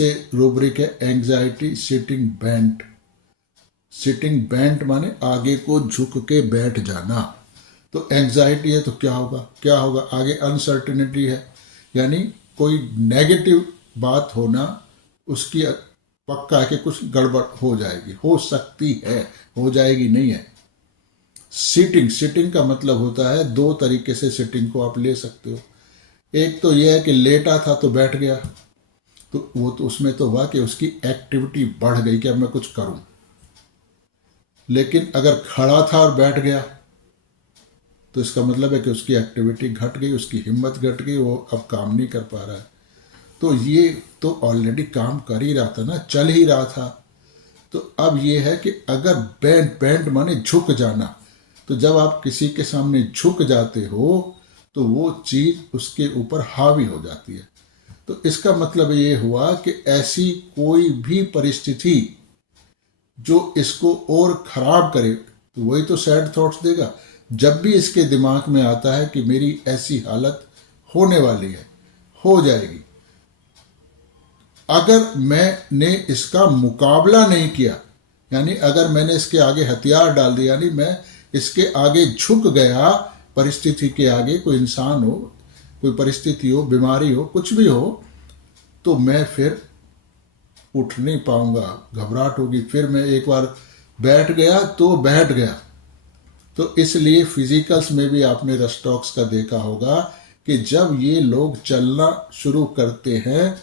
जैसे रूब्रिक है anxiety sitting bent. Sitting bent माने आगे को झुक के बैठ जाना। तो एंजाइटी है तो क्या होगा, क्या होगा, आगे अनसर्टेनिटी है, यानी कोई नेगेटिव बात होना, उसकी पक्का है कि कुछ गड़बड़ हो जाएगी, हो सकती है, हो जाएगी नहीं है। सिटिंग, सिटिंग का मतलब होता है दो तरीके से सिटिंग को आप ले सकते हो। एक तो यह है कि लेटा था तो बैठ गया, तो वो तो उसमें तो हुआ कि उसकी एक्टिविटी बढ़ गई कि अब मैं कुछ करूं। लेकिन अगर खड़ा था और बैठ गया तो इसका मतलब है कि उसकी एक्टिविटी घट गई, उसकी हिम्मत घट गई, वो अब काम नहीं कर पा रहा है। तो ये तो ऑलरेडी काम कर ही रहा था ना, चल ही रहा था। तो अब ये है कि अगर बेंट, बेंट माने झुक जाना, तो जब आप किसी के सामने झुक जाते हो तो वो चीज उसके ऊपर हावी हो जाती है। तो इसका मतलब ये हुआ कि ऐसी कोई भी परिस्थिति जो इसको और खराब करे, तो वही तो सैड थॉट्स देगा। जब भी इसके दिमाग में आता है कि मेरी ऐसी हालत होने वाली है, हो जाएगी, अगर मैंने इसका मुकाबला नहीं किया, यानी अगर मैंने इसके आगे हथियार डाल दिया, यानी मैं इसके आगे झुक गया, परिस्थिति के आगे, कोई इंसान हो, कोई परिस्थिति हो, बीमारी हो, कुछ भी हो, तो मैं फिर उठ नहीं पाऊंगा, घबराहट होगी, फिर मैं एक बार बैठ गया तो बैठ गया। तो इसलिए फिजिकल्स में भी आपने रस्टॉक्स का देखा होगा कि जब ये लोग चलना शुरू करते हैं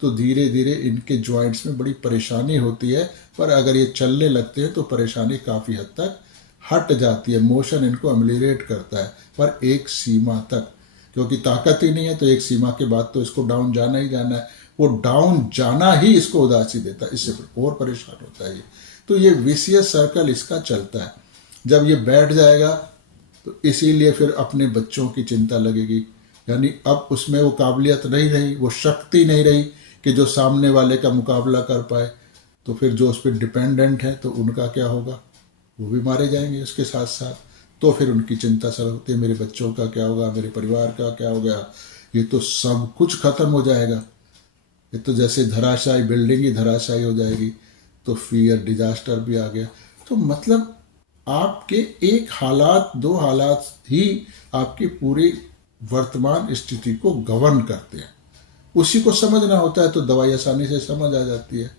तो धीरे धीरे इनके जॉइंट्स में बड़ी परेशानी होती है, पर अगर ये चलने लगते हैं तो परेशानी काफ़ी हद तक हट जाती है, मोशन इनको अमलिरेट करता है, पर एक सीमा तक, क्योंकि ताकत ही नहीं है तो एक सीमा के बाद तो इसको डाउन जाना ही जाना है। वो डाउन जाना ही इसको उदासी देता है, इससे और परेशान होता है ये। तो ये विशियस सर्कल इसका चलता है। जब ये बैठ जाएगा तो इसीलिए फिर अपने बच्चों की चिंता लगेगी, यानी अब उसमें वो काबिलियत नहीं रही, वो शक्ति नहीं रही कि जो सामने वाले का मुकाबला कर पाए। तो फिर जो उस पर डिपेंडेंट है तो उनका क्या होगा, वो भी मारे जाएंगे उसके साथ साथ। तो फिर उनकी चिंता सर होती है, मेरे बच्चों का क्या होगा, मेरे परिवार का क्या हो गया, ये तो सब कुछ खत्म हो जाएगा, ये तो जैसे धराशायी बिल्डिंग ही धराशायी हो जाएगी। तो फियर, डिजास्टर भी आ गया। तो मतलब आपके एक हालात, दो हालात ही आपकी पूरी वर्तमान स्थिति को गवर्न करते हैं। उसी को समझना होता है, तो दवाई आसानी से समझ आ जाती है।